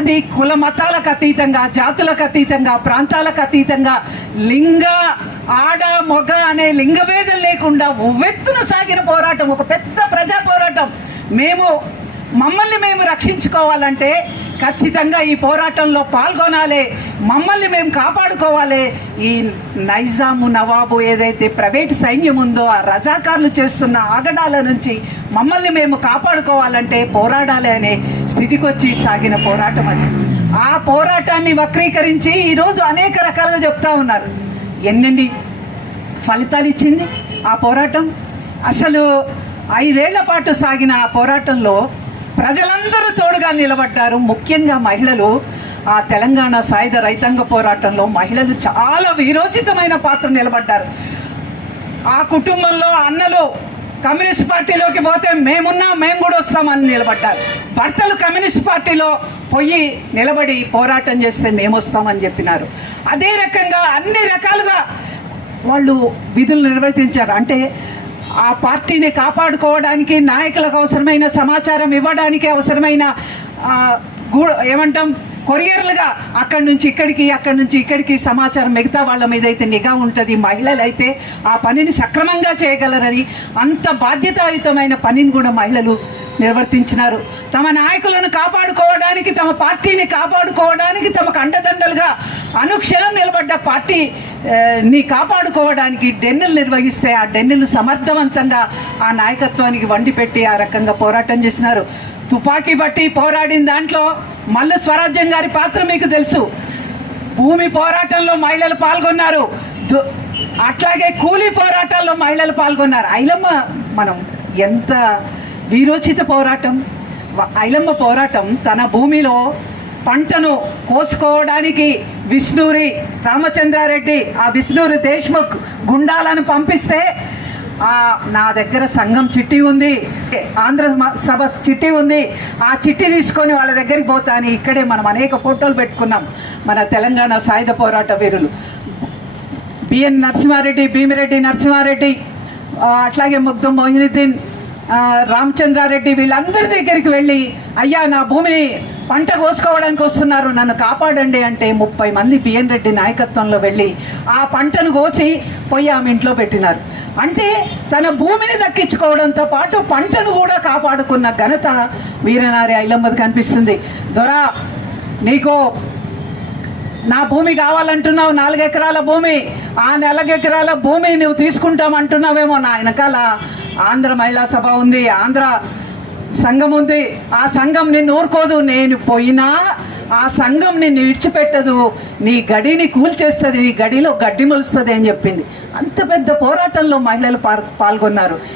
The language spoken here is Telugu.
అది కుల మతాలకు అతీతంగా జాతులకు అతీతంగా ప్రాంతాలకు అతీతంగా లింగ ఆడ మొగ అనే లింగభేదం లేకుండా ఉవ్వెత్తున సాగిన పోరాటం ఒక పెద్ద ప్రజా పోరాటం. మేము మమ్మల్ని మేము రక్షించుకోవాలంటే ఖచ్చితంగా ఈ పోరాటంలో పాల్గొనాలి. మమ్మల్ని మేము కాపాడుకోవాలి. ఈ నైజాము నవాబు ఏదైతే ప్రైవేట్ సైన్యం ఉందో ఆ రజాకారులు చేస్తున్న ఆగడాల నుంచి మమ్మల్ని మేము కాపాడుకోవాలంటే పోరాడాలి అనే స్థితికి వచ్చి సాగిన పోరాటం అది. ఆ పోరాటాన్ని వక్రీకరించి ఈరోజు అనేక రకాలుగా చెప్తా ఉన్నారు. ఎన్నెన్ని ఫలితాలు ఇచ్చింది ఆ పోరాటం? అసలు ఐదేళ్ళ పాటు సాగిన ఆ పోరాటంలో ప్రజలందరూ తోడుగా నిలబడ్డారు. ముఖ్యంగా మహిళలు ఆ తెలంగాణ సాయుధ రైతాంగ పోరాటంలో మహిళలు చాలా విరోచితమైన పాత్ర నిలబడ్డారు. ఆ కుటుంబంలో అన్నలు కమ్యూనిస్ట్ పార్టీలోకి పోతే మేమున్నా మేము కూడా వస్తామని నిలబడ్డారు. భర్తలు కమ్యూనిస్ట్ పార్టీలో పోయి నిలబడి పోరాటం చేస్తే మేము వస్తామని చెప్పినారు. అదే రకంగా అన్ని రకాలుగా వాళ్ళు విధులు నిర్వర్తించారు. అంటే ఆ పార్టీని కాపాడుకోవడానికి నాయకులకు అవసరమైన సమాచారం ఇవ్వడానికి అవసరమైన ఏమంటాం కొరియర్లుగా అక్కడి నుంచి ఇక్కడికి అక్కడి నుంచి ఇక్కడికి సమాచారం మిగతా వాళ్ళ మీద అయితే నిఘా ఉంటుంది. మహిళలు అయితే ఆ పనిని సక్రమంగా చేయగలరని అంత బాధ్యతాయుతమైన పనిని కూడా మహిళలు నిర్వర్తించినారు. తమ నాయకులను కాపాడుకోవడానికి తమ పార్టీని కాపాడుకోవడానికి తమకు అండదండలుగా అనుక్షణం నిలబడ్డ పార్టీ ని కాపాడుకోవడానికి డెన్నులు నిర్వహిస్తే ఆ డెన్నులు సమర్థవంతంగా ఆ నాయకత్వానికి వండి పెట్టి ఆ రకంగా పోరాటం చేసినారు తుపాకీ బట్టి పోరాడిన దాంట్లో మల్లు స్వరాజ్యం గారి పాత్ర మీకు తెలుసు. భూమి పోరాటంలో మహిళలు పాల్గొన్నారు. అట్లాగే కూలీ పోరాటాల్లో మహిళలు పాల్గొన్నారు. ఐలమ్మ మనం ఎంత వీరోచిత పోరాటం. ఐలమ్మ పోరాటం తన భూమిలో పంటను కోసుకోవడానికి విష్ణూరి రామచంద్రారెడ్డి ఆ విష్ణూరి దేశ్ముఖ్ గుండాలను పంపిస్తే నా దగ్గర సంఘం చిట్టి ఉంది ఆంధ్ర సభ చిట్టి ఉంది. ఆ చిట్టి తీసుకొని వాళ్ళ దగ్గరికి పోతాను ఇక్కడే మనం అనేక ఫోటోలు పెట్టుకున్నాం. మన తెలంగాణ సాయుధ పోరాట వీరులు. బిఎన్ నరసింహారెడ్డి భీమిరెడ్డి నరసింహారెడ్డి అట్లాగే ముగ్ధం మొహినుద్దీన్ రామచంద్రారెడ్డి వీళ్ళందరి దగ్గరికి వెళ్ళి అయ్యా నా భూమిని పంట కోసుకోవడానికి వస్తున్నారు. నన్ను కాపాడండి అంటే ముప్పై మంది బిఎన్ రెడ్డి నాయకత్వంలో వెళ్ళి ఆ పంటను కోసి పోయి ఆమె ఇంట్లో పెట్టినారు. అంటే తన భూమిని దక్కించుకోవడంతో పాటు పంటను కూడా కాపాడుకున్న ఘనత వీరనారి ఐలమ్మది కనిపిస్తుంది. దొరా నీకు నా భూమి కావాలంటున్నావు నాలుగు ఎకరాల భూమి. ఆ నాలుగు ఎకరాల భూమి నువ్వు తీసుకుంటామంటున్నావేమో నా వెనకాల ఆంధ్ర మహిళా సభ ఉంది. ఆంధ్ర సంఘం ఉంది. ఆ సంఘం నిన్ను ఊరుకోదు. నేను పోయినా ఆ సంఘం నిన్ను విడిచిపెట్టదు. నీ గడిని కూల్చేస్తుంది. నీ గడిలో గడ్డి మొలుస్తుంది అని చెప్పింది. అంత పెద్ద పోరాటంలో మహిళలు పాల్- పాల్గొన్నారు.